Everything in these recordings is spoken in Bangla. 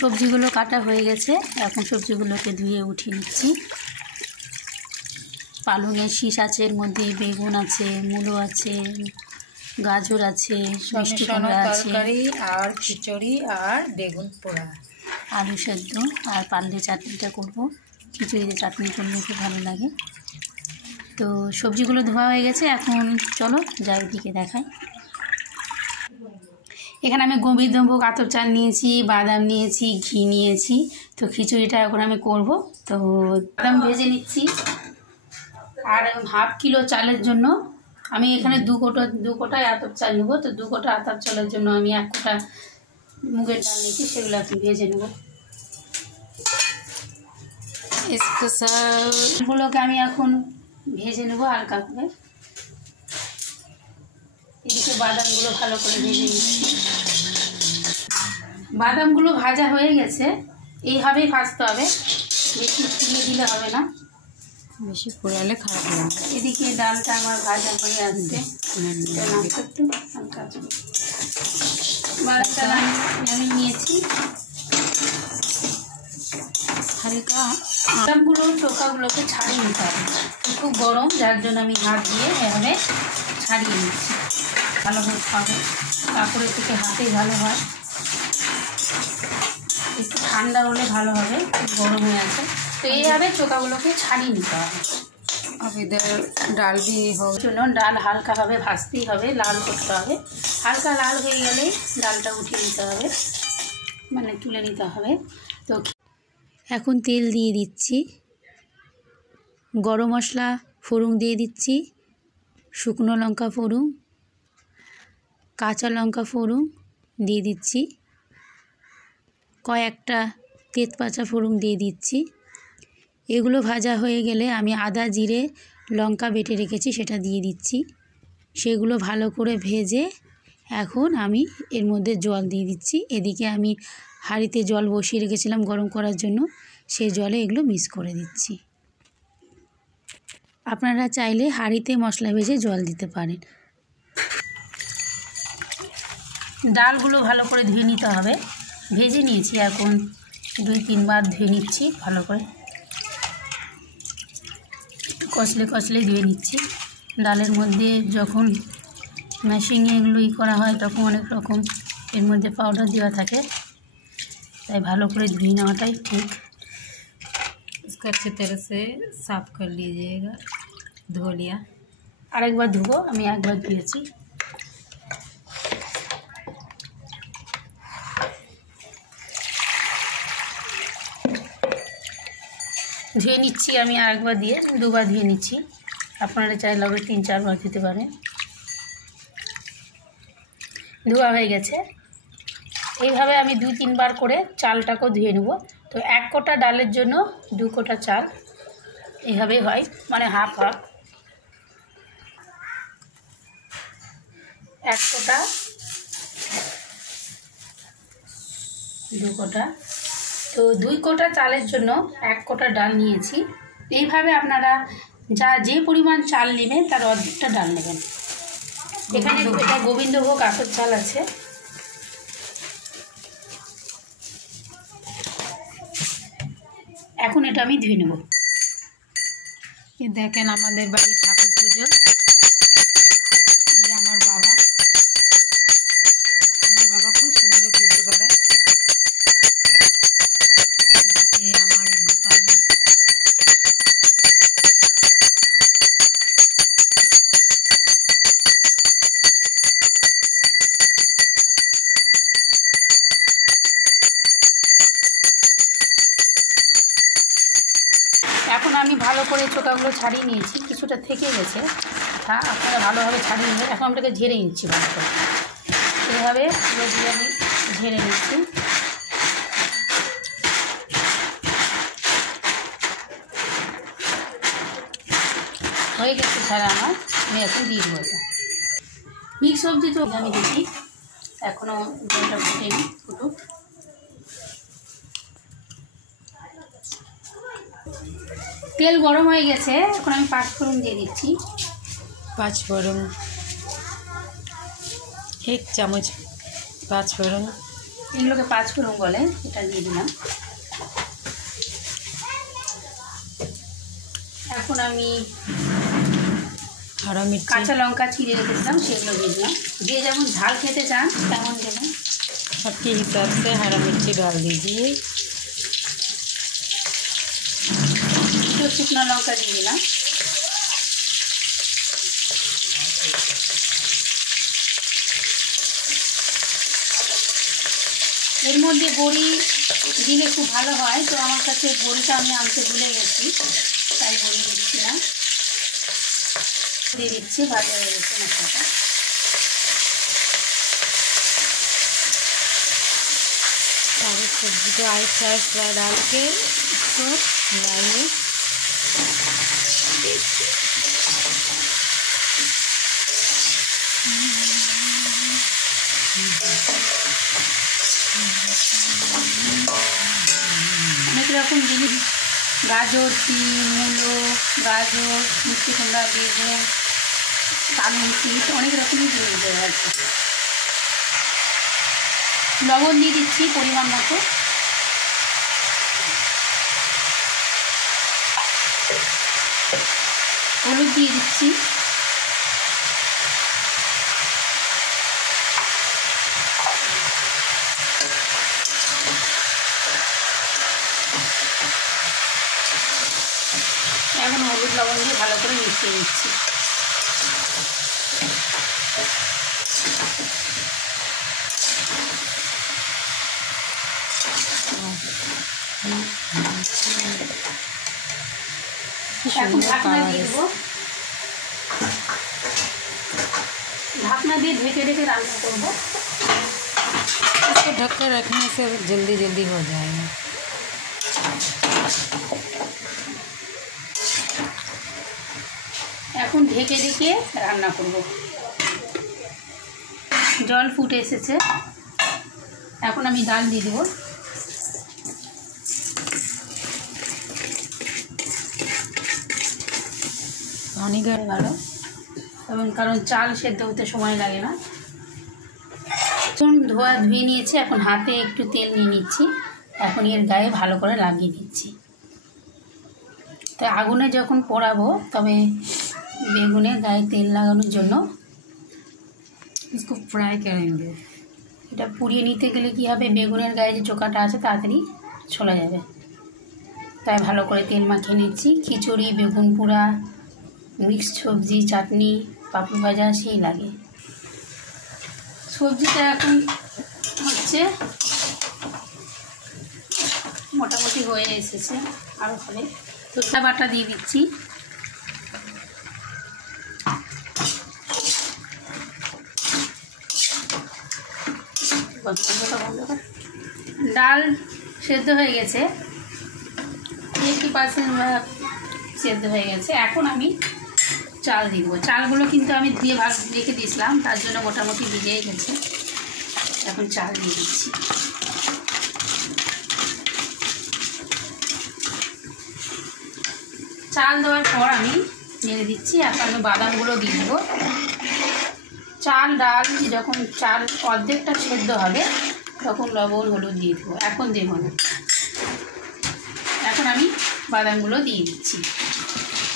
সবজিগুলো কাটা হয়ে গেছে, এখন সবজিগুলোকে ধুয়ে উঠিয়ে নিচ্ছি। পালংয়ের শীষ আছে, এর মধ্যে বেগুন আছে, মূলো আছে, গাজর আছে, মিষ্টি কুমড়া আছে, আর খিচুড়ি আর বেগুন পোড়া, আলু সেদ্ধ আর পারলে চাটনিটা করব। খিচুড়িতে চাটনি করলে খুব ভালো লাগে। তো সবজিগুলো ধোয়া হয়ে গেছে, এখন চলো যাই দিকে দেখাই। এখানে আমি গোবিন্দভোগ আতপ চাল নিয়েছি, বাদাম নিয়েছি, ঘি নিয়েছি। তো খিচুড়িটা এখন আমি করব। তো বাদাম ভেজে নিচ্ছি। আর 1/2 কিলো চালের জন্য আমি এখানে দু কোটায় আতপ চাল নেবো। তো 2 কোটা আতপ চালের জন্য আমি 1 কোটা মুগের ডাল নিয়েছি, সেগুলো এখন ভেজে নেব। এগুলোকে আমি এখন ভেজে নেব হালকা করে। এদিকে বাদামগুলো ভালো করে ভেজে নিচ্ছি। বাদামগুলো ভাজা হয়ে গেছে, এইভাবেই ভাজতে হবে, বেশি ফুলিয়ে দিলে হবে না, বেশি পোড়ালে খারাপ লাগবে। এদিকে ডালটা আমার ভাজা হয়ে আসছে। একটু হালকা বাদামটা আমি নিয়েছি হালকা। বাদামগুলো টোকাগুলোকে ছাড়িয়ে নিতে হবে, খুব গরম, যার জন্য আমি হাত দিয়ে এভাবে ছাড়িয়ে নিচ্ছি। ভালো করে খাবো, কাপড়ের থেকে হাতেই ভালো হয়। একটু ঠান্ডা হলে ভালো হবে, খুব গরম হয়ে আছে। তো এইভাবে চোকাগুলোকে ছাড়িয়ে নিতে হবে। ডাল দিয়ে হবে জন্য ডাল হালকাভাবে ভাজতেই হবে, লাল করতে হবে। হালকা লাল হয়ে গেলেই ডালটা উঠিয়ে নিতে হবে, মানে তুলে নিতে হবে। তো এখন তেল দিয়ে দিচ্ছি, গরম মশলা ফোড়ন দিয়ে দিচ্ছি, শুকনো লঙ্কা ফোড়ন, কাঁচা লঙ্কা ফোড়ন দিয়ে দিচ্ছি, কয়েকটা তেজপাতা ফোড়ন দিয়ে দিচ্ছি। এগুলো ভাজা হয়ে গেলে আমি আদা জিরে লঙ্কা বেটে রেখেছি সেটা দিয়ে দিচ্ছি। সেগুলো ভালো করে ভেজে এখন আমি এর মধ্যে জল দিয়ে দিচ্ছি। এদিকে আমি হাঁড়িতে জল বসিয়ে রেখেছিলাম গরম করার জন্য, সেই জলে এগুলো মিক্স করে দিচ্ছি। আপনারা চাইলে হাঁড়িতে মশলা ভেজে জল দিতে পারেন। ডালগুলো ভালো করে ধুয়ে নিতে হবে, ভেজে নিয়েছি, এখন 2-3 বার ধুয়ে নিচ্ছি ভালো করে, কষলে কষলে ধুয়ে নিচ্ছি। ডালের মধ্যে যখন মেশিনে এগুলো করা হয় তখন অনেক রকম এর মধ্যে পাউডার দেওয়া থাকে, তাই ভালো করে ধুয়ে নেওয়াটাই ঠিক। इसको अच्छी तरह से साफ कर लीजिएगा। धो लिया, আরেকবার ধুবো, আমি একবার ধুয়েছি। ধুয়ে নিচ্ছি আমি আরেকবার দিয়ে, 2 বার ধুয়ে নিচ্ছি। আপনারা চাইলে আবার 3-4 বার ধুতে পারেন। ধোয়া হয়ে গেছে। এইভাবে আমি 2-3 বার করে চালটাকেও ধুয়ে নেব। তো 1 কোটা ডালের জন্য 2 কোটা চাল, এইভাবেই হয়, মানে হাফ হাফ। 1 কোটা 2 কোটা, তো 2 কোটা চালের জন্য 1 কোটা ডাল নিয়েছি। এইভাবে আপনারা যে পরিমাণ চাল নেবেন তার অর্ধেকটা ডাল নেবেন। এখানে এটা গোবিন্দভোগ আতপ চাল আছে। এখন এটা আমি ধুয়ে নেব। দেখেন আমাদের বাড়ি ঠাকুর পুজো, এই যে আমার বাবা খুব সুন্দর পুজো করে। আমার গোপাল এখন আমি ভালো করে চোকাগুলো ছাড়িয়ে নিয়েছি, কিছুটা থেকে গেছে, হ্যাঁ আপনারা ভালোভাবে ছাড়িয়ে নেবেন। এখন আপনাকে ঝেড়ে নিচ্ছি ভালো করে, এইভাবে পুরো দিয়ে আমি ঝেড়ে নিচ্ছি। হয়ে গেছে ছাড়া আমার, আমি এখন দিয়ে দেবো। মিক্স সবজি তো আমি দিচ্ছি, এখনও জলটা ফুটেনি, ফুটুক। তেল গরম হয়ে গেছে, এখন আমি 5 ফোড়ন দিয়ে দিচ্ছি। 5 फोड़न, 1 চামচ 5 फोड़न, এগুলোকে 5 ফোড়ন বলে, এটা দিয়ে দিলাম। এখন আমি हरा मिर्ची কাঁচা লঙ্কা চিড়ে রেখেছিলাম সেগুলো দিয়ে দিলাম। যে যেমন ঝাল খেতে চান তেমন দেবেন। आपके हिसाब से हरा मिर्ची डाल दीजिए। তো শুকনো লঙ্কা দিয়ে দিলাম। এর মধ্যে বড়ি দিলে খুব ভালো হয়, তো আমার কাছে বড়িটা আমি আনতে ভুলে গেছি, তাই বড়ি দিচ্ছিলাম। দিয়ে দিচ্ছি, ভাজা হয়ে গেছে মশলাটা। सारे सब्जी को एक साइड फ्राई डाल के इसको मिलाइए। অনেক রকম জিনিস, গাজর, সিম, মূলো, গাজর, মিষ্টি কুমড়া, বেগুন, কালমিশি, অনেক রকমই জিনিস দেওয়া আছে। লবণ দিয়ে দিচ্ছি পরিমাণ মতো। হলুদ দিয়ে দিচ্ছি। এখন হলুদ লবণ দিয়ে ভালো করে মিশিয়ে নিচ্ছি। এখন ঢাকনা দিয়ে দেবো। ঢাকনা দিয়ে ঢেকে ঢেকে রান্না করবো। इसको ढककर रखने से जल्दी जल्दी हो जाएगा। এখন ঢেকে ঢেকে রান্না করব। জল ফুটে এসেছে, এখন আমি ডাল দিয়ে দেবো। पानी হয়ে গেল, এবং কারণ চাল সেদ্ধ হতে সময় লাগে না। ধুয়ে নিয়েছি, এখন হাতে একটু তেল নিয়ে নিচ্ছি। এখন এর গায়ে ভালো করে লাগিয়ে দিচ্ছি। তাই আগুনে যখন পোড়াবো তবে বেগুনের গায়ে তেল লাগানোর জন্য इसको फ्राई करेंगे। এটা পুড়িয়ে নিতে গেলে কী হবে, বেগুনের গায়ে যে চোকাটা আছে তাড়াতাড়ি চলে যাবে। তাই ভালো করে তেল মাখিয়ে নিচ্ছি। খিচুড়ি, বেগুন পোড়া, মিক্সড সবজি, চাটনি, পাপড় ভাজা সেই লাগে। সবজিটা এখন হচ্ছে মোটামুটি হয়ে এসেছে, আরও হবে। সরষে বাটা দিয়ে দিচ্ছি। ডাল সেদ্ধ হয়ে গেছে, 80% সেদ্ধ হয়ে গেছে। এখন আমি চাল দিয়ে দেবো। চালগুলো কিন্তু আমি ধুয়ে রেখে দিয়েছিলাম, তার জন্য মোটামুটি ভিজেই গেছে। এখন চাল দিয়ে দিচ্ছি। চাল দেওয়ার পর আমি নেড়ে দিচ্ছি। এখন আমি বাদামগুলো দিয়ে দেবো। চাল ডাল যখন চাল অর্ধেকটা সেদ্ধ হবে তখন লবণ হলুদ দিয়ে দেবো, এখন দেবো না। এখন আমি বাদামগুলো দিয়ে দিচ্ছি।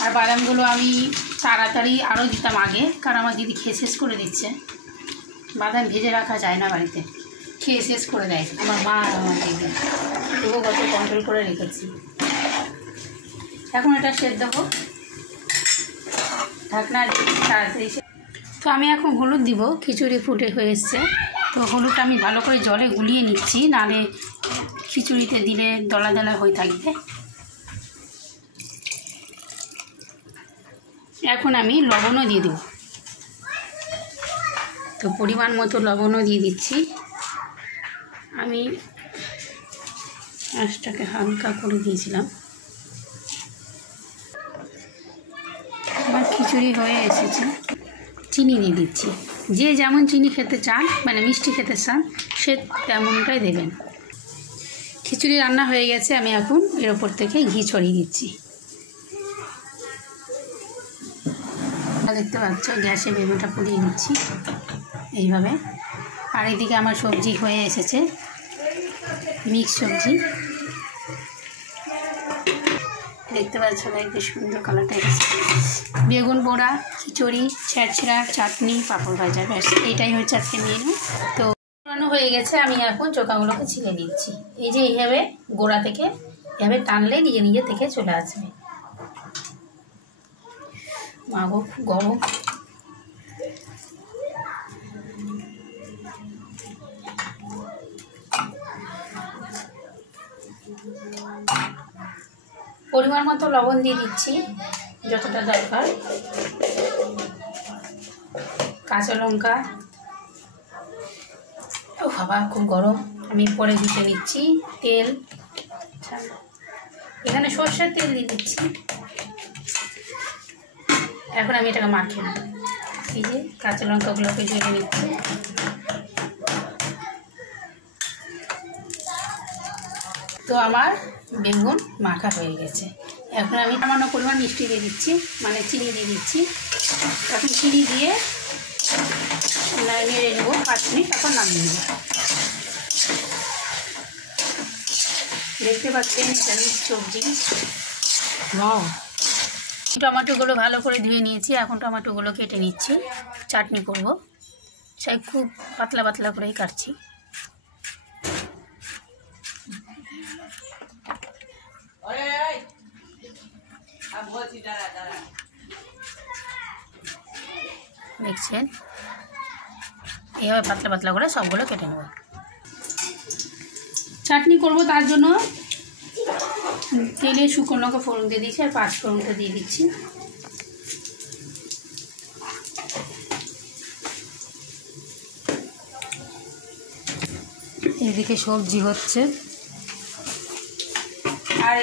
আর বাদামগুলো আমি তাড়াতাড়ি আরও দিতাম আগে, কারণ আমার দিদি খেয়ে শেষ করে দিচ্ছে। বাদাম ভেজে রাখা যায় না বাড়িতে, খেয়ে শেষ করে দেয় আমার মা আর আমার দিদি। তবুও কত কন্ট্রোল করে রেখেছি। এখন এটা সেদ্ধ হোক, ঢাকনা তাড়াতাড়ি। তো আমি এখন হলুদ দিব। খিচুড়ি ফুটে হয়ে এসছে, তো হলুদটা আমি ভালো করে জলে গুলিয়ে নিচ্ছি, নাহলে খিচুড়িতে দিলে দলা দলা হয়ে থাকবে। এখন আমি লবণও দিয়ে দেব। তো পরিমাণ মতো লবণও দিয়ে দিচ্ছি। আমি আঁচটাকে হালকা করে দিয়েছিলাম। আমার খিচুড়ি হয়ে এসেছে। চিনি দিয়ে দিচ্ছি। যে যেমন চিনি খেতে চান, মানে মিষ্টি খেতে চান, সে তেমনটাই দেবেন। খিচুড়ি রান্না হয়ে গেছে, আমি এখন এর ওপর থেকে ঘি ছড়িয়ে দিচ্ছি। দেখতে পাচ্ছ গ্যাসে বেগুনটা পুড়িয়ে নিচ্ছি এইভাবে। আর এদিকে আমার সবজি হয়ে এসেছে, মিক্স সবজি। দেখতে পাচ্ছ কি সুন্দর কালারটা এসেছে। বেগুন পোড়া, খিচুড়ি, ছেঁচড়া, চাটনি, পাঁপড় ভাজা, ব্যাস এটাই হচ্ছে আজকে মেনু। তো বানানো হয়ে গেছে, আমি এখন চোখাগুলোকে ছিলে দিচ্ছি। এই যে এইভাবে গোড়া থেকে এভাবে টানলে নিজে নিজে থেকে চলে আসবে। মাগো গরম। পরিমাণ মতো লবণ দিয়ে দিচ্ছি, যতটা দরকার। কাঁচা লঙ্কা, ও বাবা খুব গরম, আমি পরে দিতে দিচ্ছি তেল। এখানে সর্ষের তেল দিয়ে দিচ্ছি। এখন আমি এটাকে মাখিয়ে নেব। এই যে কাঁচা লঙ্কাগুলোকে দিয়ে নিচ্ছি। তো আমার বেগুন মাখা হয়ে গেছে। এখন আমি সামান্য পরিমাণ মিষ্টি দিয়ে দিচ্ছি, মানে চিনি দিয়ে দিচ্ছি। এখন চিনি দিয়ে নেড়ে নেবো 5 মিনিট, তারপর নামিয়ে নেব। দেখতে পাচ্ছেন এটা মিক্স সবজি। টমেটোগুলো ভালো করে ধুয়ে নিয়েছি, এখন টমেটোগুলো কেটে নিচ্ছি, চাটনি করব। সেই খুব পাতলা পাতলা করেই কাটছি। দেখছেন এইভাবে পাতলা পাতলা করে সবগুলো কেটে নেব। চাটনি করব, তার জন্য তেলে শুকনো লঙ্কা ফোড়ন দিয়ে দিচ্ছি আর 5 ফোড়নটা দিয়ে দিচ্ছি। এদিকে সবজি হচ্ছে আর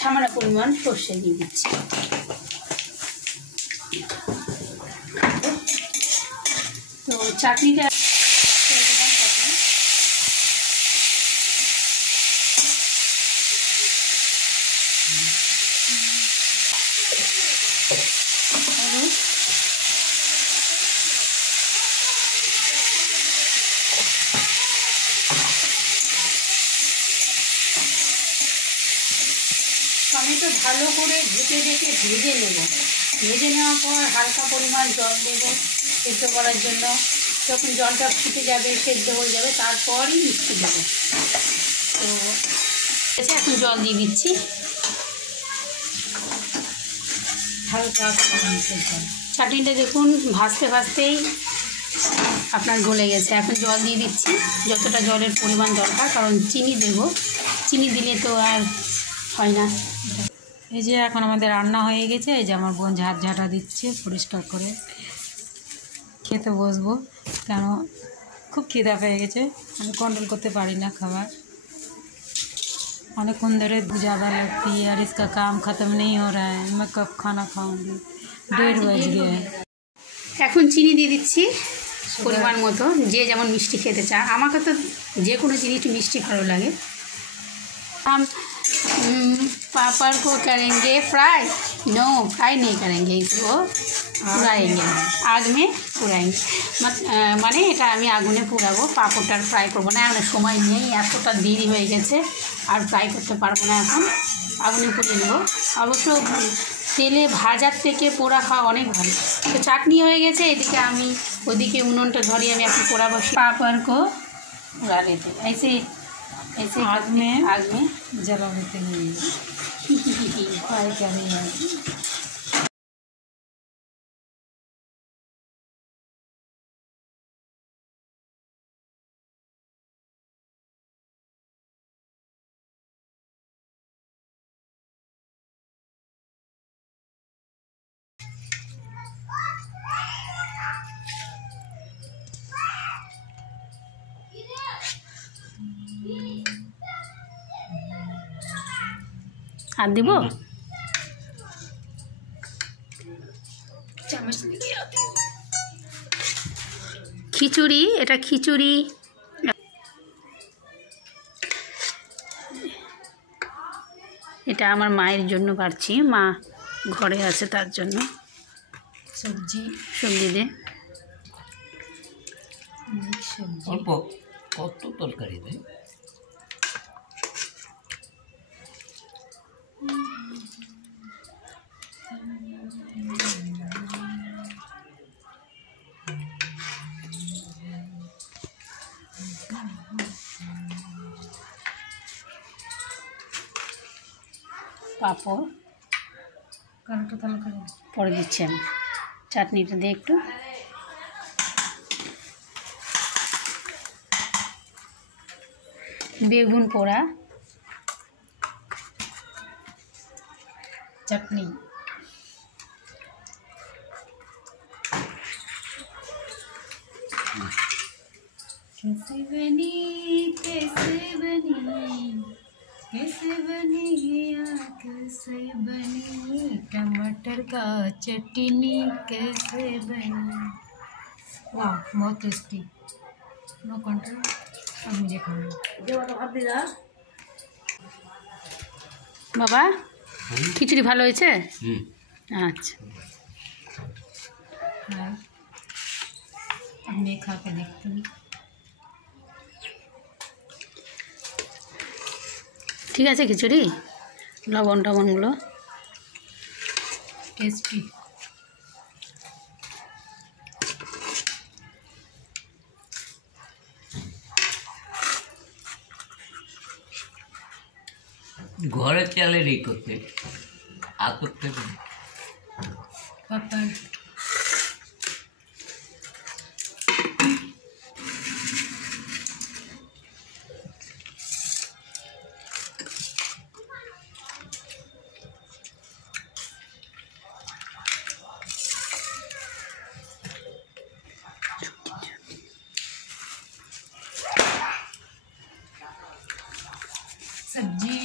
সামান্য পরিমাণ সর্ষে দিয়ে দিচ্ছি। তো চাটনিটা টমেটো ভালো করে ঢেকে ঢেকে ভেজে নেব। ভেজে নেওয়ার পর হালকা পরিমাণ জল দেব সেদ্ধ করার জন্য। যখন জলটা ফুটে যাবে, সেদ্ধ হয়ে যাবে, তারপরই মিষ্টি দেবো। তো এখন জল দিয়ে দিচ্ছি হালকা। চাটনিটা দেখুন ভাজতে ভাজতেই আপনার গলে গেছে। এখন জল দিয়ে দিচ্ছি যতটা জলের পরিমাণ দরকার, কারণ চিনি দেব, চিনি দিলে তো আর হয় না। এই যে এখন আমাদের রান্না হয়ে গেছে। এই যে আমার বোন ঝাঁটা দিচ্ছে পরিষ্কার করে। খেতে বসবো, কেন খুব খিদা পেয়ে গেছে, আমি কন্ট্রোল করতে পারি না খাবার। অনেকক্ষণ ধরে ज़्यादा लगती है और इसका काम ख़त्म नहीं हो रहा है। मैं कब खाना खाऊंगी, 1:30 बज गए हैं। এখন চিনি দিয়ে দিচ্ছি পরিমাণ মতো, যে যেমন মিষ্টি খেতে চায়। আমাকে তো যে কোনো জিনিস মিষ্টি ভালো লাগে। हम पापड़ को करेंगे फ्राई, नो फ्राई नहीं करेंगे, इसको पुराएंगे, आग में पुराएंगे। মানে এটা আমি আগুনে পুরাবো, পাঁপড়টার ফ্রাই করবো না। এখন সময় নেই, এতটা দেরি হয়ে গেছে, আর ফ্রাই করতে পারবো না। এখন আগুনে পুড়িয়ে নেবো। অবশ্য তেলে ভাজার থেকে পোড়া খাওয়া অনেক ভালো। তো চাটনি হয়ে গেছে, এদিকে আমি ওদিকে উনুনটা ধরিয়ে আমি এখন পোড়া বসি। पापड़ को उड़ा लेते ऐसे ऐसे आग में जला देते हैं, फ्राई कर रही है। হাত দিব চামচ নিয়ে। খিচুড়ি, এটা খিচুড়ি। এটা আমার মায়ের জন্য পারছি, মা ঘরে আছে তার জন্য। সবজি সবজি দে, সবজি অল্প কত তরকারি দেয়। পাঁপড় কারোটা তাহলে করে পরে দিচ্ছি আমি, চাটনিটা দিয়ে একটু। বেগুন পোড়া, চাটনি, कैसे बनी कैसे बनी कैसे बनी कैसे बनी टमाटर का चटनी कैसे बनी। वाह बहुत टेस्टी। No control. अब मुझे खाना বাবা খিচুড়ি ভালো হয়েছে? আচ্ছা हाँ अब मैं खा के देखती हूँ। ঠিক আছে খিচুড়ি, লবণ টবণগুলো टेस्टी। ঘরে চালের এই করতে আর করতে पापड़ सब्जी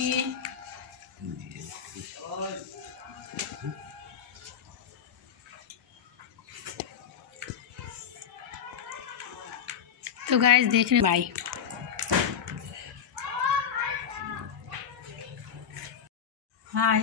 तो गाइस देखने बाय। हाय